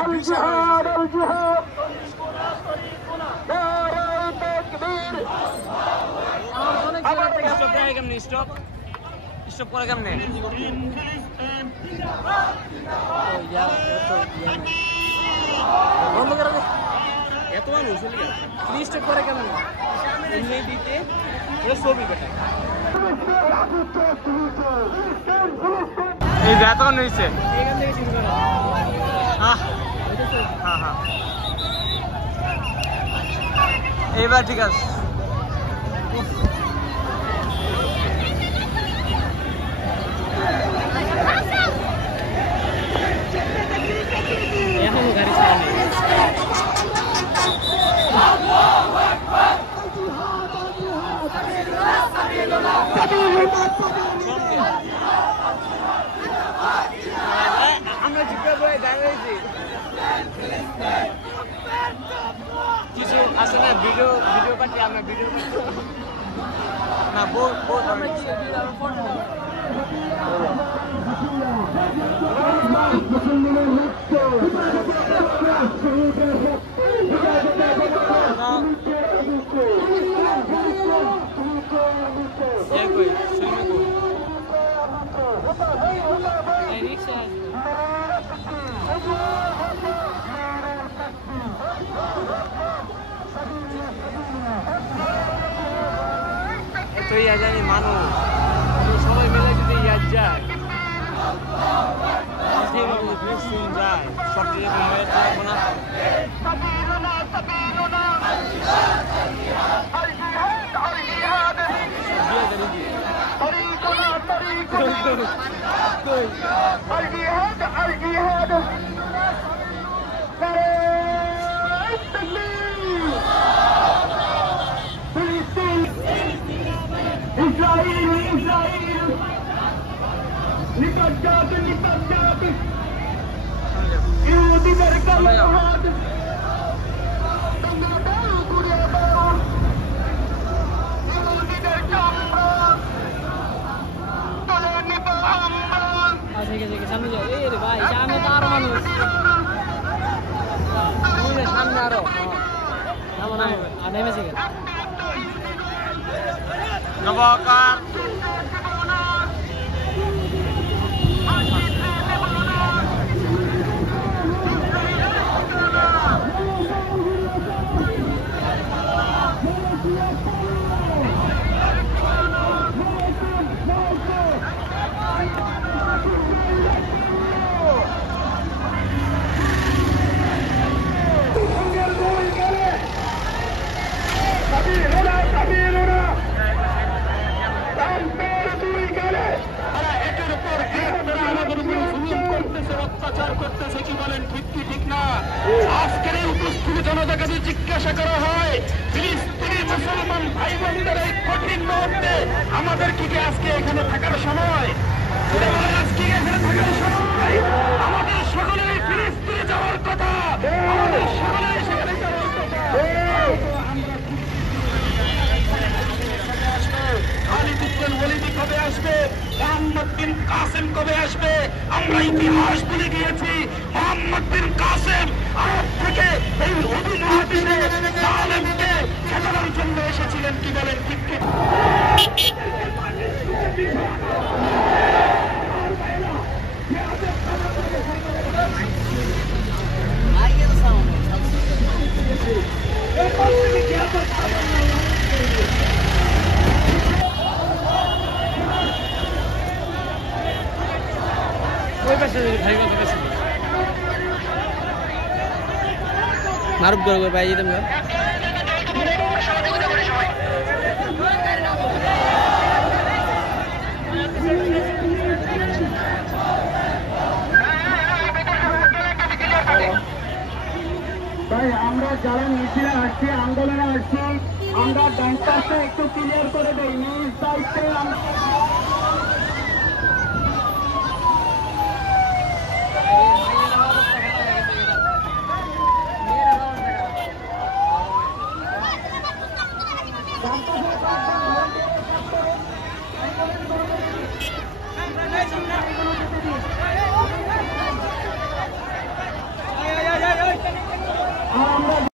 الجهاد الجهاد نعرة تكبير stop করে কেমনে এত মানুষ স্টপ করে কেমন এমনি দিতে ছবি কাটায় এই যে এতক্ষণ হয়েছে এখান থেকে শুরু করা হ্যাঁ হ্যাঁ এইবার ঠিক আছে এখনো গাড়ি চালানো আমরা জিজ্ঞাসা করে দাঁড়িয়েছি কিছু আসে না ভিডিও পার্টি আমরা ভিডিও না বল আমরা এতই জানি মানুষ সবাই মিলে যদি ইয়াদ যায় যায় সব সামনে যাও এই রে ভাই সামনে তো আরো মানুষ সামনে আরো নেমেছে কেন নবকার আজকের এই উপস্থিত জনতাকে যদি জিজ্ঞাসা করা হয় ফিলিস্তিনি মুসলমান ভাই বোনদের এই কঠিন মুহূর্তে আমাদের কি আজকে এখানে থাকার সময় আজকে এখানে থাকার সময় আমাদের সকলের ফিলিস্তিনে যাওয়ার কথা আমাদের সকলের সেখানে যাওয়ার কথা খালিদ ইবনে ওয়ালিদ কবে আসবে মোহাম্মদ বিন কাসেম কবে আসবে আমরা ইতিহাস ভুলে গিয়েছি মোহাম্মদ বিন কাসেম আরব থেকে এই উপমহাদেশে জালেমকে খেলানোর জন্য এসেছিলেন কি বলেন ঠিক ঠিক মারুফ করে পাই যেতাম না ভাই আমরা যারা মিছিলে আসছি আন্দোলনে আসছি আমরা ব্যাংকটা একটু ক্লিয়ার করে দেই নিজ দায়িত্বে